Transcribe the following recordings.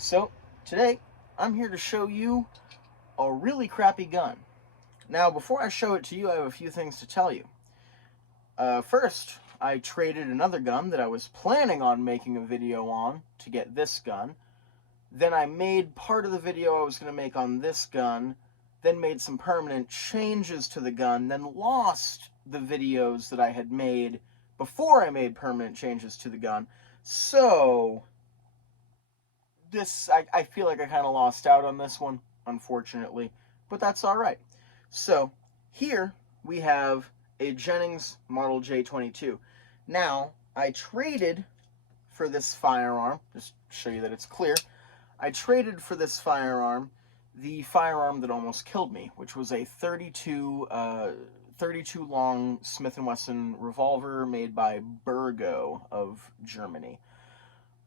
So, today, I'm here to show you a really crappy gun. Now, before I show it to you, I have a few things to tell you. First, I traded another gun that I was planning on making a video on to get this gun. Then I made part of the video I was going to make on this gun, then made some permanent changes to the gun, then lost the videos that I had made before I made permanent changes to the gun. So, I feel like I kind of lost out on this one, unfortunately, but that's all right. So here we have a Jennings Model J-22. Now, I traded for this firearm, just to show you that it's clear. I traded for this firearm the firearm that almost killed me, which was a 32 long Smith & Wesson revolver made by Burgo of Germany.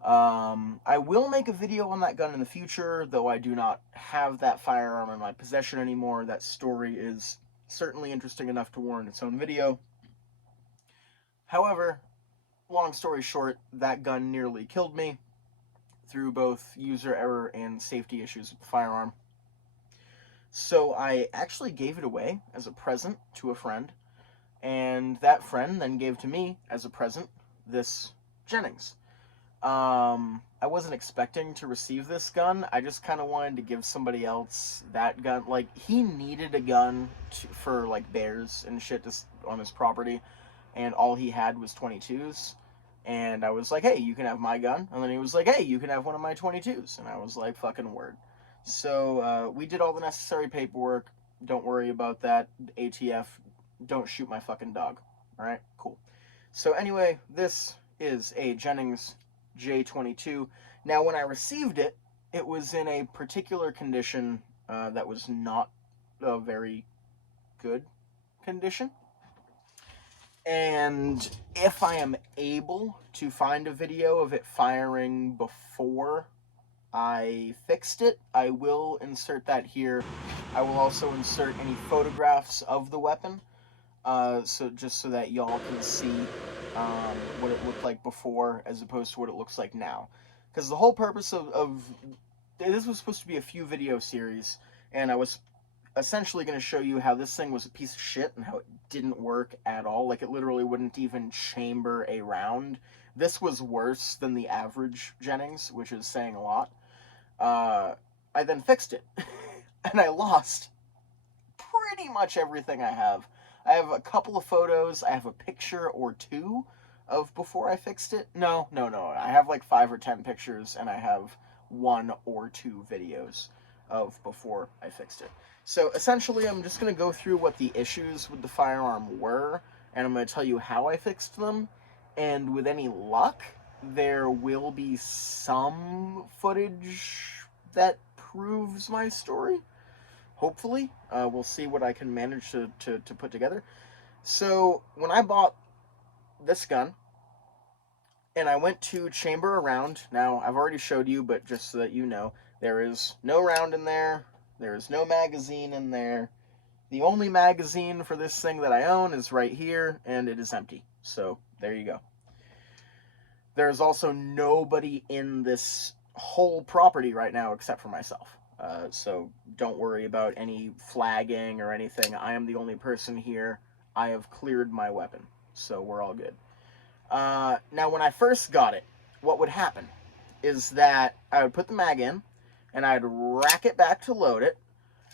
I will make a video on that gun in the future, though I do not have that firearm in my possession anymore. That story is certainly interesting enough to warrant its own video. However, long story short, that gun nearly killed me through both user error and safety issues with the firearm. So I actually gave it away as a present to a friend, and that friend then gave to me as a present this Jennings. I wasn't expecting to receive this gun. I just kind of wanted to give somebody else that gun. Like, he needed a gun for, like, bears and shit on his property, and all he had was 22s. And I was like, hey, you can have my gun. And then he was like, hey, you can have one of my 22s. And I was like, fucking word. So, we did all the necessary paperwork. Don't worry about that. ATF, don't shoot my fucking dog. Alright? Cool. So, anyway, this is a Jennings J-22. Now, when I received it, it was in a particular condition that was not a very good condition. And if I am able to find a video of it firing before I fixed it, I will insert that here. I will also insert any photographs of the weapon, so that y'all can see what it looked like before as opposed to what it looks like now. Because the whole purpose of this was supposed to be a few video series, and I was essentially going to show you how this thing was a piece of shit and how it didn't work at all. Like, it literally wouldn't even chamber a round. This was worse than the average Jennings, which is saying a lot. I then fixed it, and I lost pretty much everything I have. I have a couple of photos. I have a picture or two of before I fixed it. No. I have like 5 or 10 pictures, and I have 1 or 2 videos of before I fixed it. So essentially, I'm just going to go through what the issues with the firearm were, and I'm going to tell you how I fixed them. And with any luck, there will be some footage that proves my story. Hopefully. We'll see what I can manage to put together. So, when I bought this gun, and I went to chamber a round, now, I've already showed you, but just so that you know, there is no round in there, there is no magazine in there. The only magazine for this thing that I own is right here, and it is empty. So, there you go. There is also nobody in this whole property right now except for myself. So don't worry about any flagging or anything. I am the only person here. I have cleared my weapon, so we're all good. Now, when I first got it, what would happen is that I would put the mag in, and I'd rack it back to load it,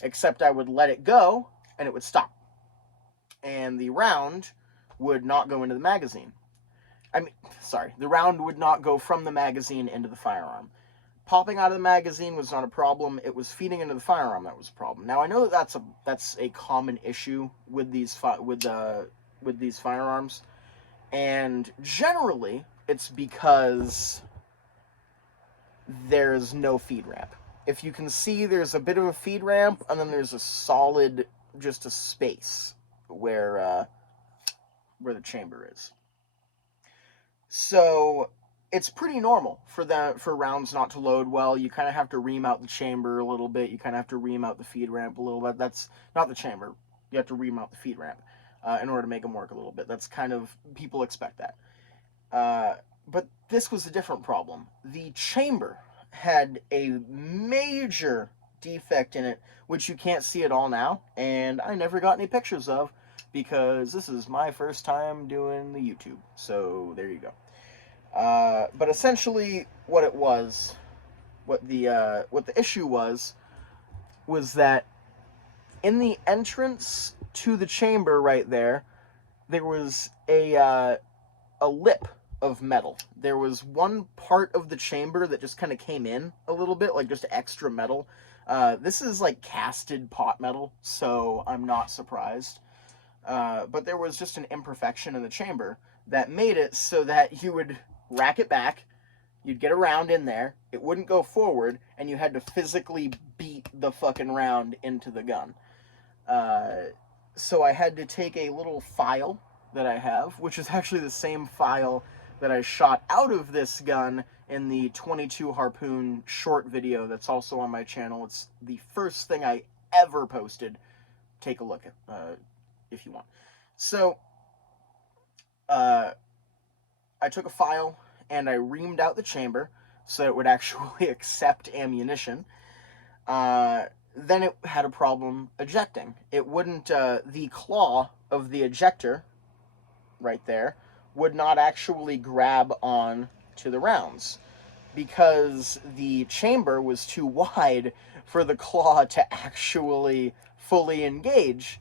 except I would let it go, and it would stop. And the round would not go into the magazine. The round would not go from the magazine into the firearm. Popping out of the magazine was not a problem. It was feeding into the firearm that was a problem. Now, I know that that's a common issue with these firearms, and generally it's because there's no feed ramp. If you can see, there's a bit of a feed ramp, and then there's a solid, just a space where the chamber is. So it's pretty normal for rounds not to load well. You kind of have to ream out the chamber a little bit. You kind of have to ream out the feed ramp a little bit. That's not the chamber. You have to ream out the feed ramp in order to make them work a little bit. That's kind of, people expect that. But this was a different problem. The chamber had a major defect in it, which you can't see at all now, and I never got any pictures of because this is my first time doing the YouTube. So there you go. But essentially, what the issue was that in the entrance to the chamber right there was a lip of metal. There was one part of the chamber that just kind of came in a little bit, like just extra metal. This is like casted pot metal, so I'm not surprised. But there was just an imperfection in the chamber that made it so that you would rack it back, you'd get a round in there, it wouldn't go forward, and you had to physically beat the fucking round into the gun. So I had to take a little file that I have, which is actually the same file that I shot out of this gun in the 22 harpoon short video that's also on my channel. It's the first thing I ever posted. Take a look at if you want. So I took a file and I reamed out the chamber so it would actually accept ammunition. Then it had a problem ejecting. It wouldn't, the claw of the ejector right there would not actually grab on to the rounds because the chamber was too wide for the claw to actually fully engage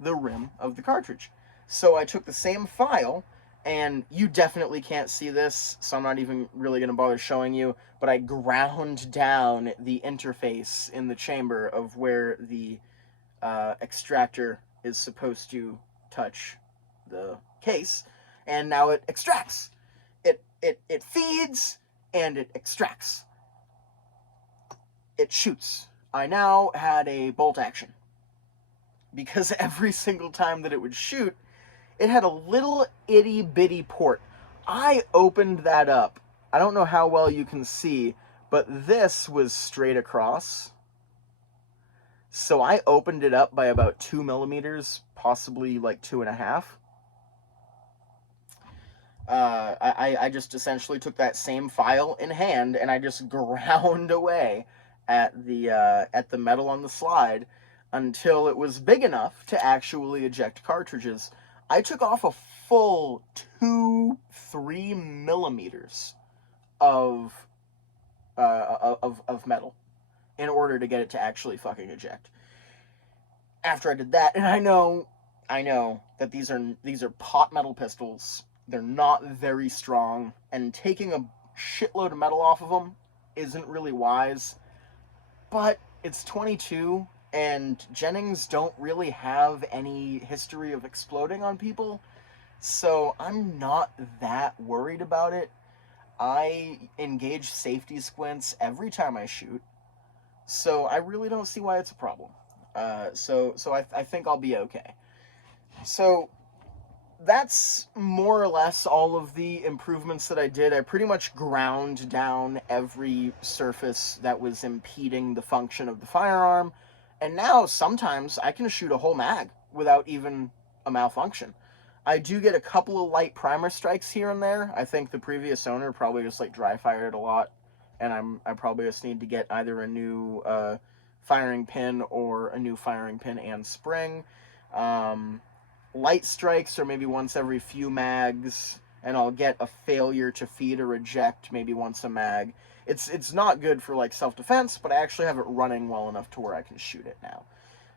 the rim of the cartridge. So I took the same file, and you definitely can't see this, so I'm not even really going to bother showing you, but I ground down the interface in the chamber of where the extractor is supposed to touch the case, and now it extracts. It feeds, and it extracts. It shoots. I now had a bolt action. Because every single time that it would shoot, it had a little itty bitty port. I opened that up. I don't know how well you can see, but this was straight across. So I opened it up by about 2 millimeters, possibly like 2.5. I just essentially took that same file in hand and I just ground away at the metal on the slide until it was big enough to actually eject cartridges. I took off a full 3 millimeters of metal in order to get it to actually fucking eject. After I did that, and I know that these are pot metal pistols. They're not very strong, and taking a shitload of metal off of them isn't really wise. But it's 22, and Jennings don't really have any history of exploding on people, so I'm not that worried about it. I engage safety squints every time I shoot, so I really don't see why it's a problem. So I think I'll be okay. So that's more or less all of the improvements that I did. I pretty much ground down every surface that was impeding the function of the firearm, and now sometimes I can shoot a whole mag without even a malfunction. I do get a couple of light primer strikes here and there. I think the previous owner probably just like dry fired a lot, and I probably just need to get either a new firing pin or a new firing pin and spring. Light strikes are maybe once every few mags, and I'll get a failure to feed or eject maybe once a mag. It's not good for like self-defense, but I actually have it running well enough to where I can shoot it now.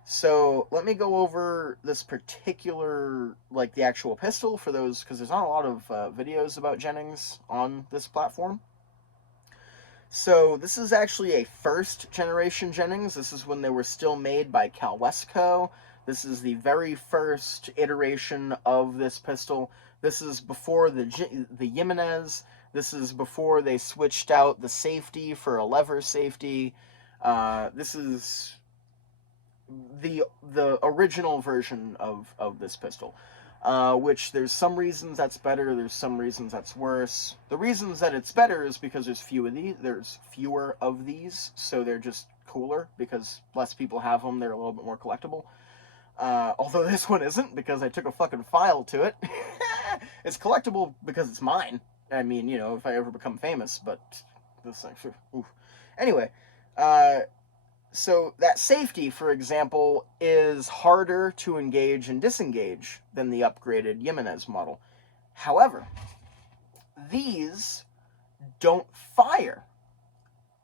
So let me go over this particular, like the actual pistol for those, because there's not a lot of videos about Jennings on this platform. So this is actually a first generation Jennings. This is when they were still made by Calwesco. This is the very first iteration of this pistol. This is before the Jimenez. This is before they switched out the safety for a lever safety. This is the original version of this pistol. Which there's some reasons that's better, there's some reasons that's worse. The reasons that it's better is because there's fewer of these, so they're just cooler because less people have them. They're a little bit more collectible. Although this one isn't, because I took a fucking file to it. It's collectible because it's mine. I mean, you know, if I ever become famous, but this thing, oof. Anyway, so that safety, for example, is harder to engage and disengage than the upgraded Jimenez model. However, these don't fire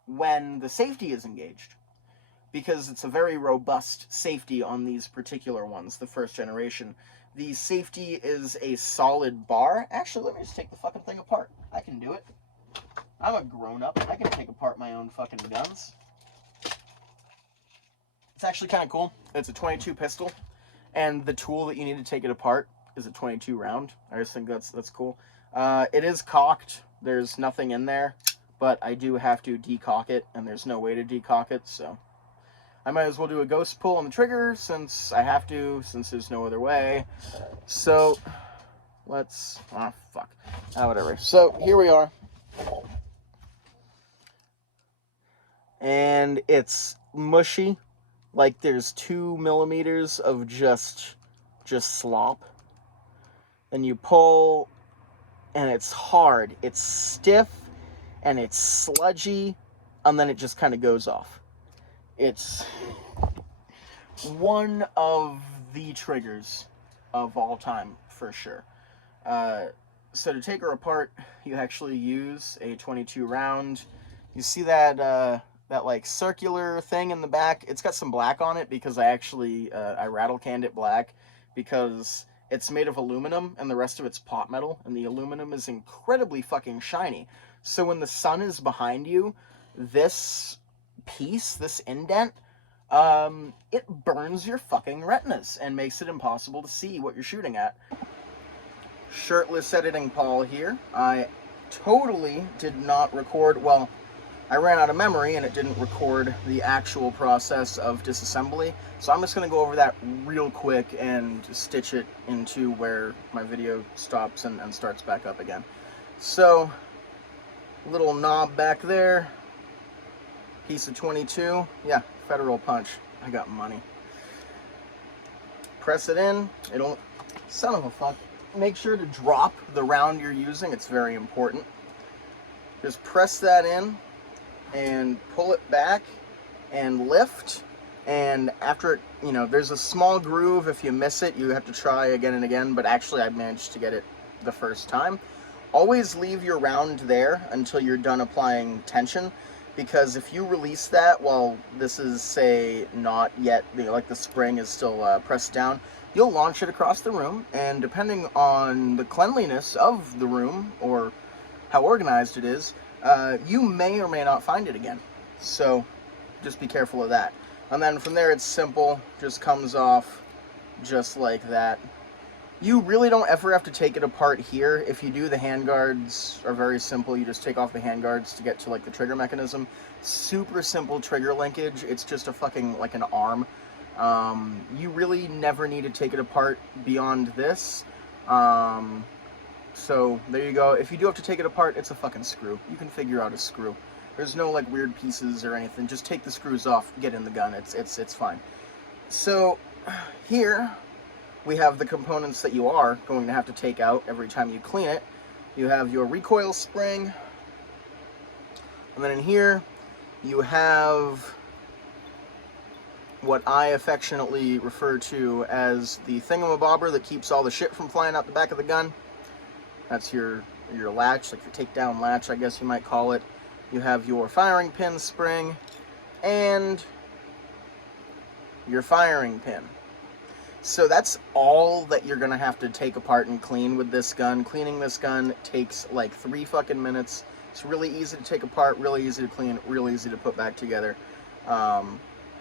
when the safety is engaged, because it's a very robust safety on these particular ones, the first generation. The safety is a solid bar. Actually, let me just take the fucking thing apart. I can do it. I'm a grown-up. I can take apart my own fucking guns. It's actually kind of cool. It's a 22 pistol, and the tool that you need to take it apart is a 22 round. I just think that's cool. It is cocked. There's nothing in there, but I do have to decock it, and there's no way to decock it, so I might as well do a ghost pull on the trigger since I have to, since there's no other way. So let's, fuck. Whatever. So here we are. And it's mushy. Like there's 2 millimeters of just slop. And you pull, and it's hard. It's stiff, and it's sludgy, and then it just kind of goes off. It's one of the triggers of all time, for sure. So to take her apart, you actually use a 22 round. You see that that like circular thing in the back? It's got some black on it because I actually I rattle canned it black because it's made of aluminum and the rest of it's pot metal, and the aluminum is incredibly fucking shiny. So when the sun is behind you, this piece, this indent, it burns your fucking retinas and makes it impossible to see what you're shooting at. Shirtless editing Paul here. I totally did not record, well, I ran out of memory and it didn't record the actual process of disassembly, so I'm just going to go over that real quick and stitch it into where my video stops and starts back up again. So, little knob back there, piece of 22, yeah, Federal Punch, I got money. Press it in, it'll, son of a fuck, make sure to drop the round you're using, it's very important. Just press that in, and pull it back and lift, and after it, you know, there's a small groove. If you miss it, you have to try again and again, but actually I managed to get it the first time. Always leave your round there until you're done applying tension, because if you release that while this is, say, not yet, you know, like the spring is still pressed down, you'll launch it across the room, and depending on the cleanliness of the room or how organized it is, you may or may not find it again. So just be careful of that. And then from there it's simple, just comes off just like that. You really don't ever have to take it apart here. If you do, the handguards are very simple. You just take off the handguards to get to like the trigger mechanism. Super simple trigger linkage. It's just a fucking like an arm. You really never need to take it apart beyond this. So there you go. If you do have to take it apart, it's a fucking screw. You can figure out a screw. There's no like weird pieces or anything. Just take the screws off, get in the gun. It's fine. So here we have the components that you are going to have to take out every time you clean it. You have your recoil spring, and then in here you have what I affectionately refer to as the thingamabobber that keeps all the shit from flying out the back of the gun. That's your latch, like your takedown latch, I guess you might call it. You have your firing pin spring and your firing pin. So that's all that you're gonna have to take apart and clean with this gun. Cleaning this gun takes like 3 fucking minutes. It's really easy to take apart, really easy to clean, really easy to put back together.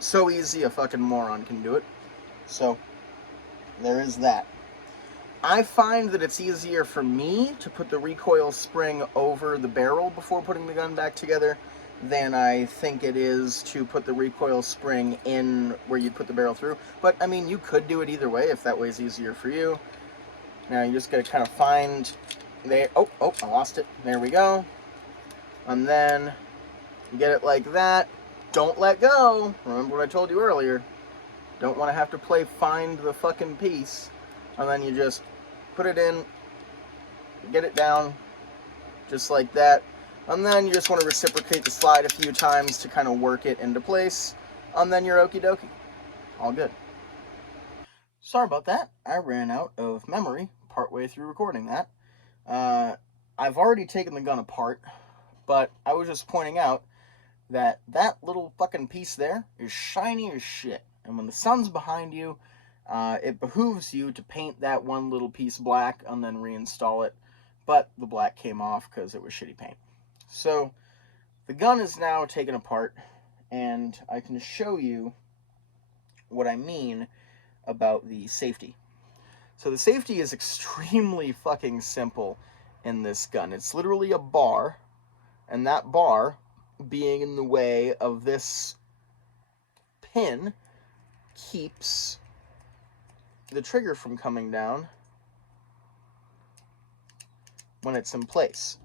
So easy a fucking moron can do it. So there is that. I find that it's easier for me to put the recoil spring over the barrel before putting the gun back together than I think it is to put the recoil spring in where you put the barrel through. But, I mean, you could do it either way if that way is easier for you. Now, you just got to kind of find there. Oh, I lost it. There we go. And then you get it like that. Don't let go. Remember what I told you earlier. Don't want to have to play find the fucking piece. And then you just put it in, get it down, just like that. And then you just want to reciprocate the slide a few times to kind of work it into place. And then you're okie dokie. All good. Sorry about that. I ran out of memory partway through recording that. I've already taken the gun apart, but I was just pointing out that that little fucking piece there is shiny as shit. And when the sun's behind you, it behooves you to paint that one little piece black and then reinstall it. But the black came off because it was shitty paint. So the gun is now taken apart, and I can show you what I mean about the safety. So the safety is extremely fucking simple in this gun. It's literally a bar, and that bar being in the way of this pin keeps the trigger from coming down when it's in place.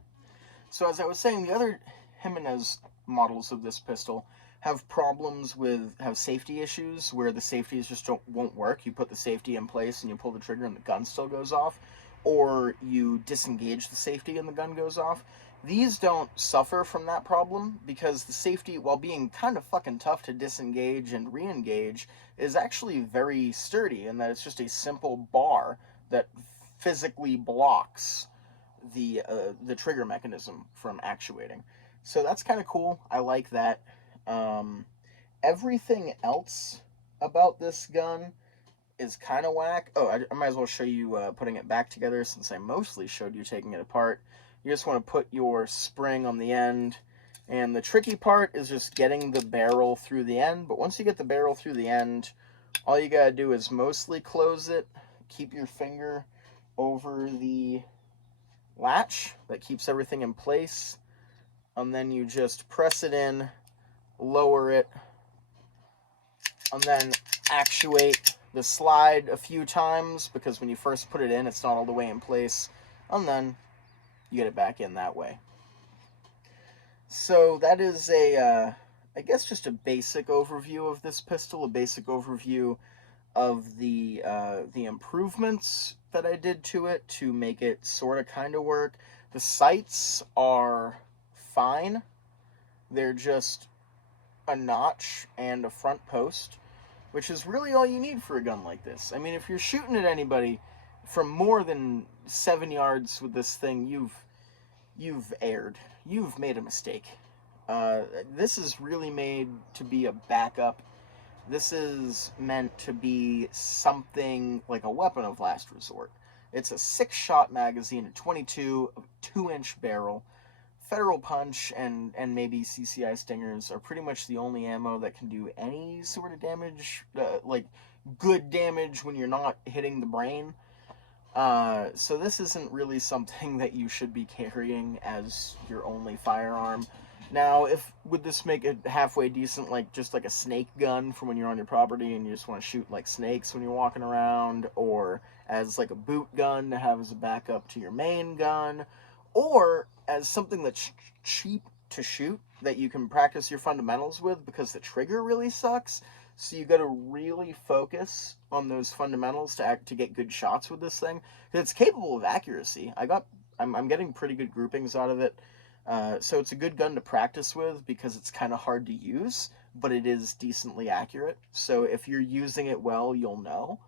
So as I was saying, the other Jimenez models of this pistol have problems with, have safety issues where the safeties just won't work. You put the safety in place and you pull the trigger and the gun still goes off, or you disengage the safety and the gun goes off. These don't suffer from that problem because the safety, while being kind of fucking tough to disengage and re-engage, is actually very sturdy in that it's just a simple bar that physically blocks the trigger mechanism from actuating. So that's kind of cool. I like that. Everything else about this gun is kind of whack. Oh, I might as well show you putting it back together since I mostly showed you taking it apart. You just want to put your spring on the end, and the tricky part is just getting the barrel through the end. But once you get the barrel through the end, all you gotta do is mostly close it, keep your finger over the latch that keeps everything in place, and then you just press it in, lower it, and then actuate the slide a few times, because when you first put it in, it's not all the way in place, and then you get it back in that way. So that is a, I guess just a basic overview of this pistol, a basic overview of the improvements that I did to it to make it sort of kind of work. The sights are fine. They're just a notch and a front post, which is really all you need for a gun like this. I mean, if you're shooting at anybody from more than 7 yards with this thing, you've erred. You've made a mistake. This is really made to be a backup. This is meant to be something like a weapon of last resort. It's a 6-shot magazine, a 22, a 2-inch barrel. Federal Punch and maybe CCI Stingers are pretty much the only ammo that can do any sort of damage, like good damage when you're not hitting the brain. So this isn't really something that you should be carrying as your only firearm. Now, would this make it halfway decent, like just like a snake gun from when you're on your property and you just want to shoot like snakes when you're walking around, or as like a boot gun to have as a backup to your main gun, or as something that's cheap to shoot that you can practice your fundamentals with, because the trigger really sucks. So you got to really focus on those fundamentals to get good shots with this thing, because it's capable of accuracy. I'm getting pretty good groupings out of it. So it's a good gun to practice with because it's kind of hard to use, but it is decently accurate. So if you're using it well, you'll know.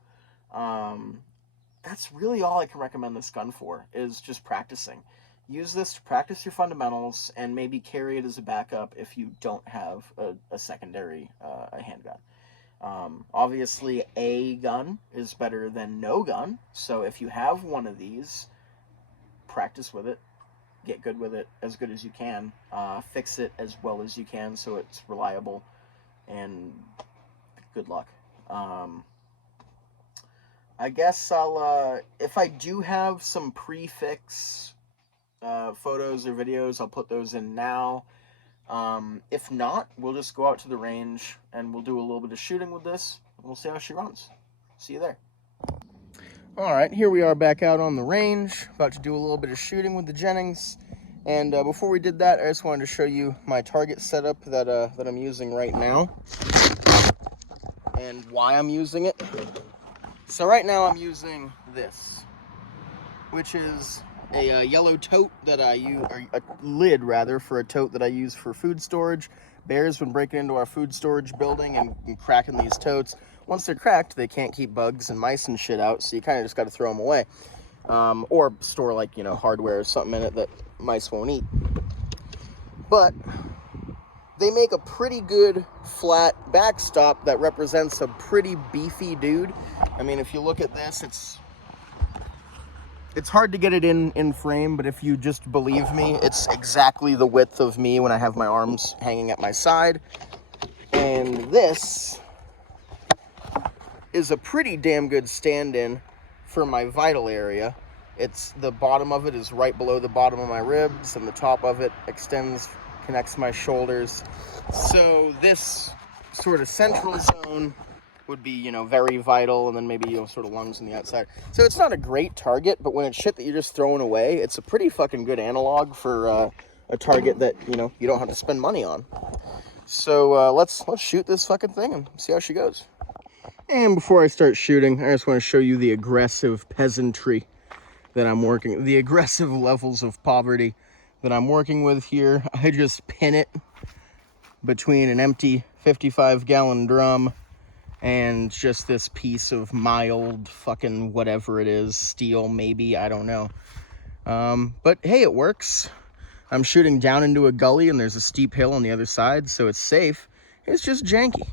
That's really all I can recommend this gun for, is just practicing. Use this to practice your fundamentals and maybe carry it as a backup if you don't have a secondary a handgun. Obviously, a gun is better than no gun. So if you have one of these, practice with it. Get good with it as good as you can. Fix it as well as you can so it's reliable. And good luck. I guess I'll, if I do have some pre-fix photos or videos, I'll put those in now. If not, we'll just go out to the range and we'll do a little bit of shooting with this. And we'll see how she runs. See you there. Alright, here we are back out on the range, about to do a little bit of shooting with the Jennings. And before we did that, I just wanted to show you my target setup that I'm using right now, and why I'm using it. So right now I'm using this, which is a yellow tote that I use, or a lid rather, for a tote that I use for food storage. Bears been breaking into our food storage building and cracking these totes. Once they're cracked, they can't keep bugs and mice and shit out, so you kind of just got to throw them away. Or store, like, you know, hardware or something in it that mice won't eat. But they make a pretty good flat backstop that represents a pretty beefy dude. I mean, if you look at this, it's hard to get it in frame, but if you just believe me, it's exactly the width of me when I have my arms hanging at my side. And this is a pretty damn good stand-in for my vital area. The bottom of it is right below the bottom of my ribs, and the top of it connects my shoulders. So this sort of central zone would be, you know, very vital, and then maybe, you know, sort of lungs on the outside. So it's not a great target, but when it's shit that you're just throwing away, it's a pretty fucking good analog for a target that, you know, you don't have to spend money on. So let's shoot this fucking thing and see how she goes. And before I start shooting, I just want to show you the aggressive peasantry that I'm working, the aggressive levels of poverty that I'm working with here. I just pin it between an empty 55-gallon drum and just this piece of mild fucking whatever it is, steel maybe, I don't know. But hey, it works. I'm shooting down into a gully and there's a steep hill on the other side, so it's safe. It's just janky.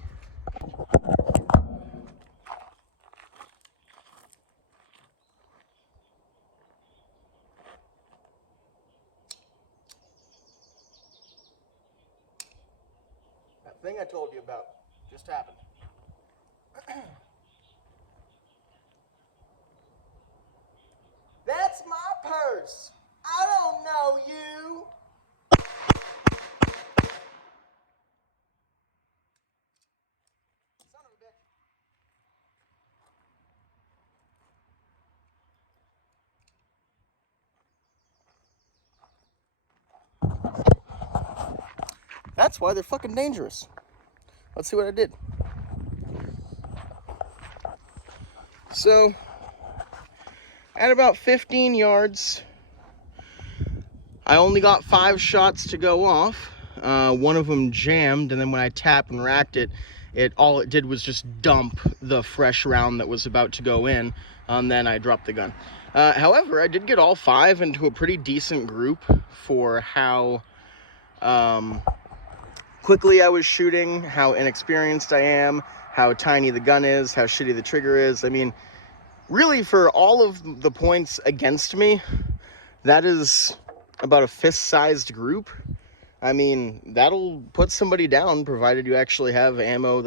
That thing I told you about just happened. That's my purse. I don't know you. Son of a bitch. That's why they're fucking dangerous. Let's see what I did. So, at about 15 yards, I only got 5 shots to go off. One of them jammed, and then when I tapped and racked it, all it did was just dump the fresh round that was about to go in, and then I dropped the gun. However, I did get all 5 into a pretty decent group for how quickly I was shooting, how inexperienced I am, how tiny the gun is, how shitty the trigger is. I mean, really, for all of the points against me, that is about a fist-sized group. I mean, that'll put somebody down, provided you actually have ammo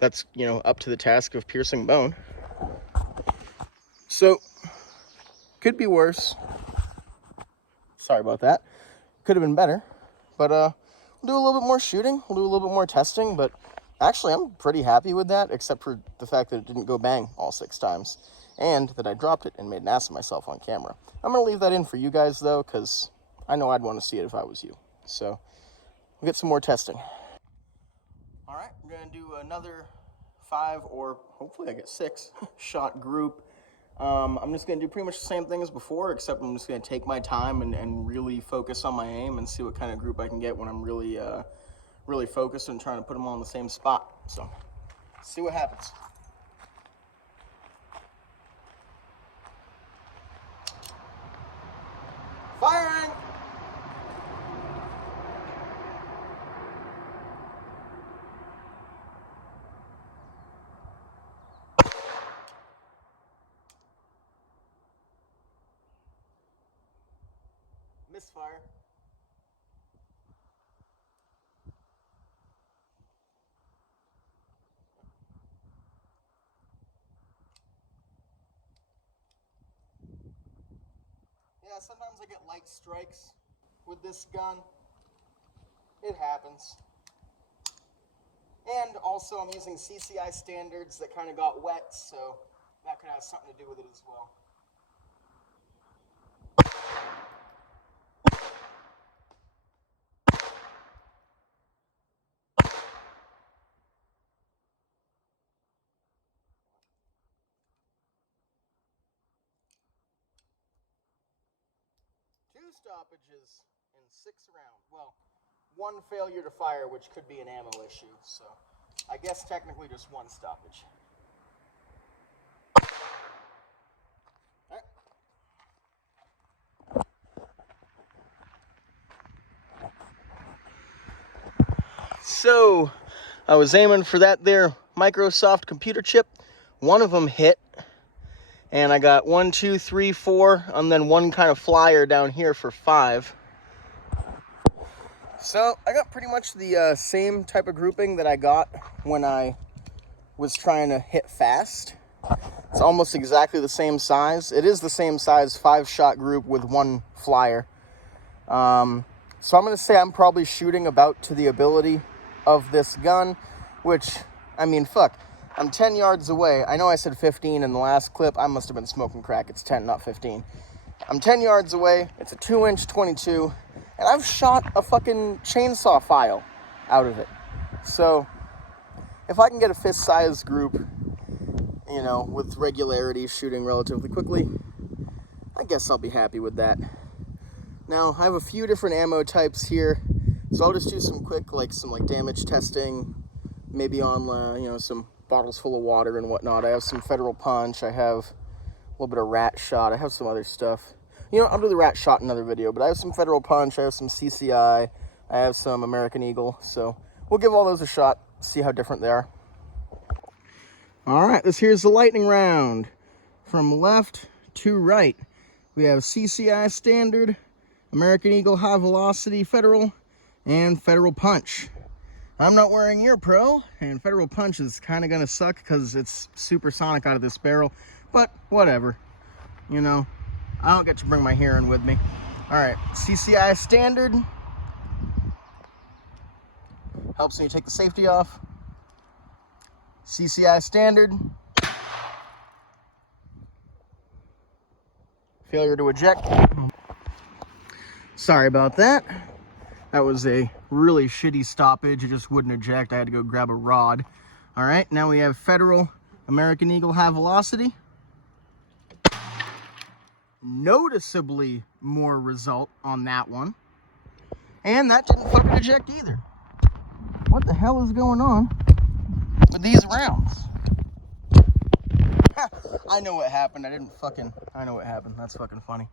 that's, you know, up to the task of piercing bone. So, could be worse. Sorry about that. Could have been better. But, we'll do a little bit more shooting. We'll do a little bit more testing, but actually, I'm pretty happy with that, except for the fact that it didn't go bang all 6 times, and that I dropped it and made an ass of myself on camera. I'm going to leave that in for you guys, though, because I know I'd want to see it if I was you. So, we'll get some more testing. All right, we're going to do another 5, or hopefully I get 6, shot group. I'm just going to do pretty much the same thing as before, except I'm just going to take my time and really focus on my aim and see what kind of group I can get when I'm really focused and trying to put them all in the same spot. So, see what happens. Firing! Misfire. Yeah, sometimes I get light strikes with this gun. It happens. And also I'm using CCI standards that kind of got wet, so that could have something to do with it as well. stoppages in 6 rounds. Well, 1 failure to fire, which could be an ammo issue, so I guess technically just 1 stoppage. Alright. So, I was aiming for that there Microsoft computer chip. One of them hit, and I got 1, 2, 3, 4, and then 1 kind of flyer down here for 5. So I got pretty much the same type of grouping that I got when I was trying to hit fast. It's almost exactly the same size. It is the same size 5-shot group with 1 flyer. So I'm going to say I'm probably shooting about to the ability of this gun, which, I mean, fuck. I'm 10 yards away. I know I said 15 in the last clip. I must have been smoking crack. It's 10, not 15. I'm 10 yards away. It's a 2-inch 22. And I've shot a fucking chainsaw file out of it. So, if I can get a fist-sized group, you know, with regularity, shooting relatively quickly, I guess I'll be happy with that. Now, I have a few different ammo types here, so I'll just do some quick, some damage testing, maybe on, you know, some bottles full of water and whatnot. I have some Federal Punch, I have a little bit of Rat Shot, I have some other stuff. You know, I'll do the Rat Shot in another video, but I have some Federal Punch, I have some CCI, I have some American Eagle, so we'll give all those a shot, see how different they are. All right, this here's the lightning round. From left to right, we have CCI Standard, American Eagle High Velocity Federal, and Federal Punch. I'm not wearing Ear Pro, and Federal Punch is kind of going to suck because it's supersonic out of this barrel, but whatever, you know. I don't get to bring my hearing with me. All right, CCI Standard. Helps when you take the safety off. CCI Standard. Failure to eject. Sorry about that. That was a really shitty stoppage. It just wouldn't eject. I had to go grab a rod. All right, now we have Federal American Eagle High Velocity. Noticeably more result on that one. And that didn't fucking eject either. What the hell is going on with these rounds? I know what happened. I know what happened. That's fucking funny.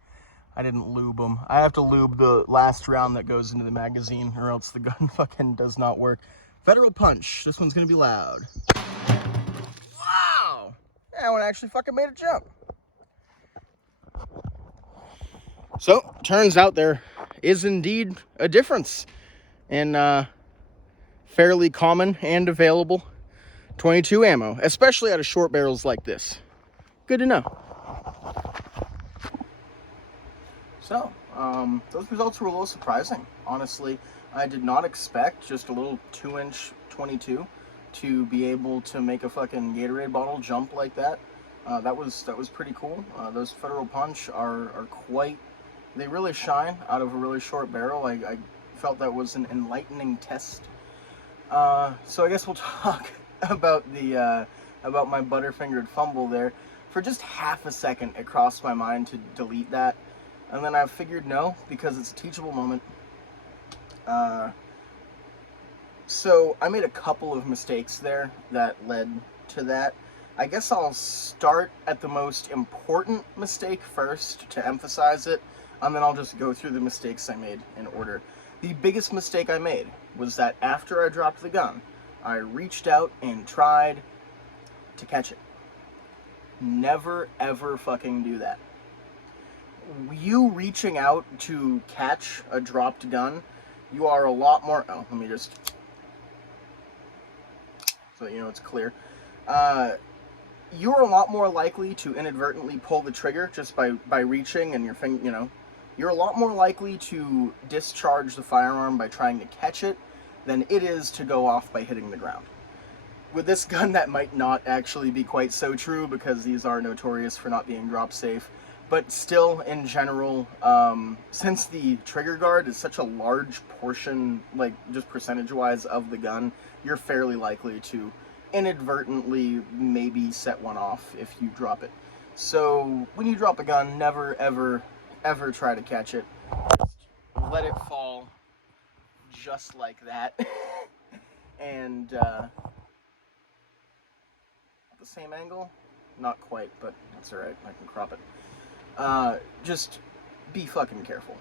I didn't lube them. I have to lube the last round that goes into the magazine, or else the gun fucking does not work. Federal Punch. This one's gonna be loud. Wow! That one actually fucking made a jump. So, turns out there is indeed a difference in fairly common and available 22 ammo, especially out of short barrels like this. Good to know. So, those results were a little surprising, honestly. I did not expect just a little 2-inch 22 to be able to make a fucking Gatorade bottle jump like that. That was pretty cool. Those Federal Punch are quite... They really shine out of a really short barrel. I felt that was an enlightening test. So I guess we'll talk about about my butterfingered fumble there. For just half a second, it crossed my mind to delete that. And then I figured no, because it's a teachable moment. So I made a couple of mistakes there that led to that. I guess I'll start at the most important mistake first to emphasize it, and then I'll just go through the mistakes I made in order. The biggest mistake I made was that after I dropped the gun, I reached out and tried to catch it. Never ever fucking do that. You reaching out to catch a dropped gun, you are a lot more... Oh, let me just... So that you know it's clear. You're a lot more likely to inadvertently pull the trigger just by reaching and your finger, you know. You're a lot more likely to discharge the firearm by trying to catch it than it is to go off by hitting the ground. With this gun, that might not actually be quite so true because these are notorious for not being drop safe. But still, in general, since the trigger guard is such a large portion, like just percentage-wise of the gun, you're fairly likely to inadvertently maybe set one off if you drop it. So when you drop a gun, never, ever, ever try to catch it. Just let it fall just like that. And at the same angle, not quite, but that's alright, I can crop it. Just be fucking careful.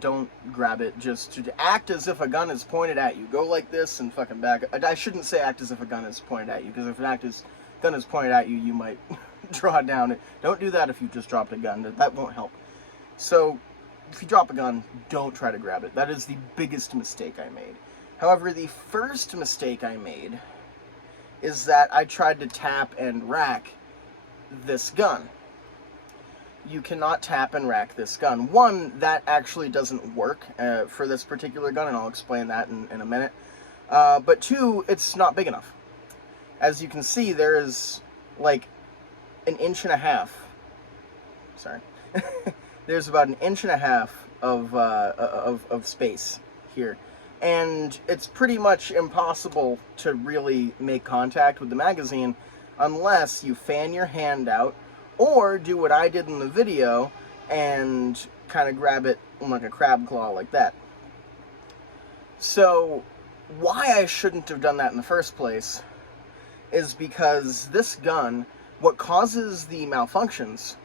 Don't grab it just to act as if a gun is pointed at you. Go like this and fucking back. I shouldn't say act as if a gun is pointed at you, because if an gun is pointed at you, you might draw down. Don't do that if you just dropped a gun. That won't help. So, if you drop a gun, don't try to grab it. That is the biggest mistake I made. However, the first mistake I made is that I tried to tap and rack this gun. You cannot tap and rack this gun. One, that actually doesn't work for this particular gun, and I'll explain that in a minute. But two, it's not big enough. As you can see, there is like an inch and a half. Sorry. There's about an inch and a half of space here. And it's pretty much impossible to really make contact with the magazine unless you fan your hand out, or do what I did in the video and kind of grab it like a crab claw like that. So why I shouldn't have done that in the first place is because this gun, what causes the malfunctions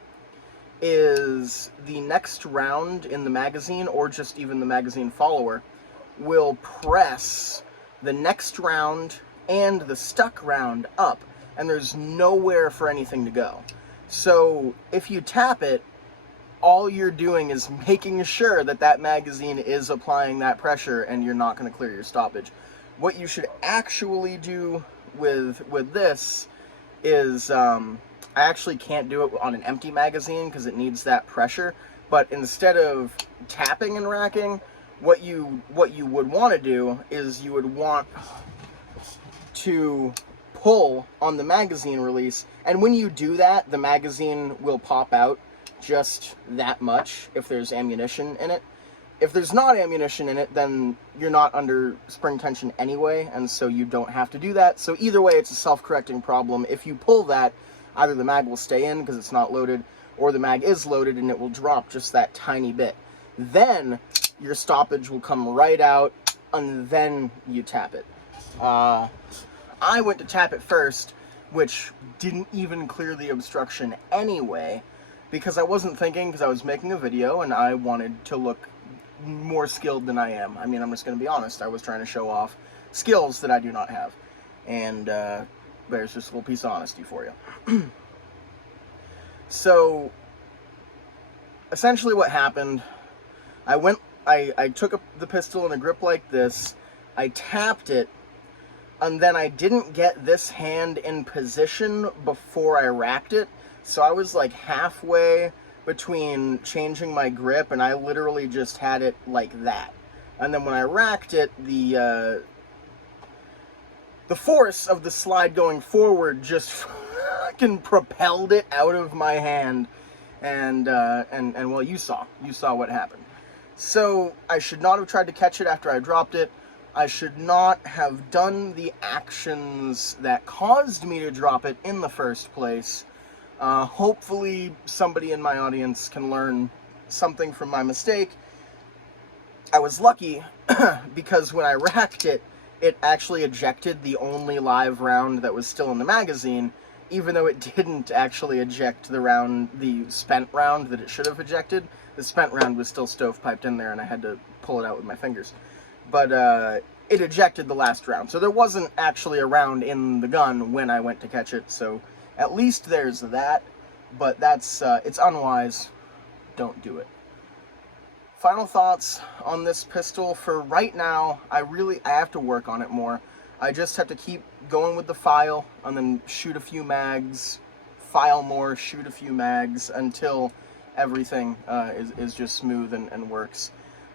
is the next round in the magazine, or just even the magazine follower, will press the next round and the stuck round up, and there's nowhere for anything to go. So if you tap it, all you're doing is making sure that that magazine is applying that pressure, and you're not going to clear your stoppage. What you should actually do with this is, I actually can't do it on an empty magazine because it needs that pressure, but instead of tapping and racking, what you would want to do is you would want to pull on the magazine release, and when you do that, the magazine will pop out just that much if there's ammunition in it. If there's not ammunition in it, then you're not under spring tension anyway, and so you don't have to do that. So either way, it's a self-correcting problem. If you pull that, either the mag will stay in because it's not loaded, or the mag is loaded and it will drop just that tiny bit. Then your stoppage will come right out, and then you tap it. I went to tap it first, which didn't even clear the obstruction anyway, because I wasn't thinking, because I was making a video and I wanted to look more skilled than I am. I mean, I'm just going to be honest. I was trying to show off skills that I do not have. And there's just a little piece of honesty for you. So, essentially what happened, I took the pistol in a grip like this, I tapped it, and then I didn't get this hand in position before I racked it, so I was like halfway between changing my grip, and I literally just had it like that. And then when I racked it, the force of the slide going forward just fucking propelled it out of my hand, and well, you saw what happened. So I should not have tried to catch it after I dropped it. I should not have done the actions that caused me to drop it in the first place. Hopefully somebody in my audience can learn something from my mistake. I was lucky because when I racked it, it actually ejected the only live round that was still in the magazine, even though it didn't actually eject the spent round that it should have ejected. The spent round was still stovepiped in there, and I had to pull it out with my fingers. But it ejected the last round, so there wasn't actually a round in the gun when I went to catch it, so at least there's that. But that's, it's unwise. Don't do it. Final thoughts on this pistol. For right now, I have to work on it more. I just have to keep going with the file, and then shoot a few mags, file more, shoot a few mags, until everything is just smooth and works.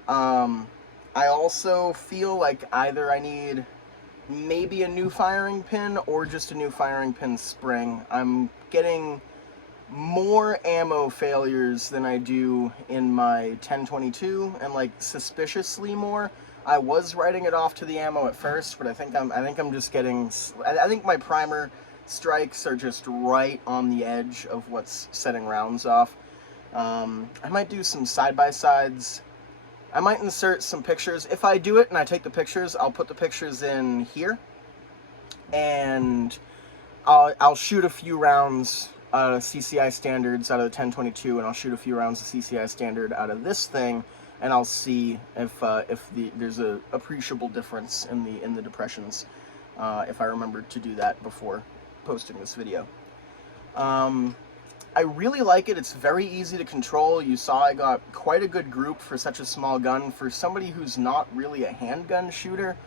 I also feel like either I need maybe a new firing pin or just a new firing pin spring. I'm getting more ammo failures than I do in my 1022, and like suspiciously more. I was writing it off to the ammo at first, but I think I'm just getting, I think my primer strikes are just right on the edge of what's setting rounds off. I might do some side-by-sides. I might insert some pictures. If I do it and I take the pictures, I'll put the pictures in here, and I'll shoot a few rounds CCI standards out of the 10-22, and I'll shoot a few rounds of CCI standard out of this thing, and I'll see if there's a appreciable difference in the depressions, if I remember to do that before posting this video. I really like it. It's very easy to control. You saw I got quite a good group for such a small gun. For somebody who's not really a handgun shooter,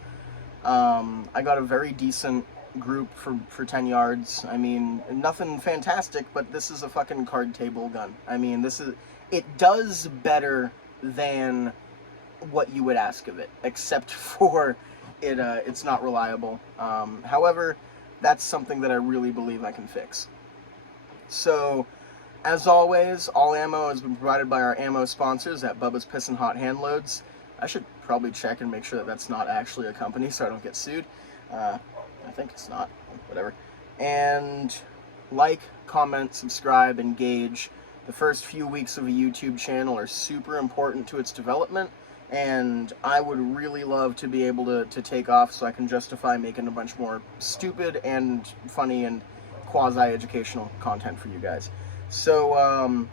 I got a very decent group for 10 yards. I mean, nothing fantastic, but this is a fucking card table gun. I mean, it does better than what you would ask of it, except for it's not reliable. However, that's something that I really believe I can fix. So, as always, all ammo has been provided by our ammo sponsors at Bubba's Pissin' Hot Handloads. I should probably check and make sure that that's not actually a company so I don't get sued. I think it's not, whatever. And like, comment, subscribe, engage. The first few weeks of a YouTube channel are super important to its development, and I would really love to be able to take off so I can justify making a bunch more stupid and funny and quasi-educational content for you guys. So,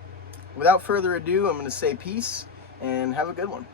without further ado, I'm going to say peace, and have a good one.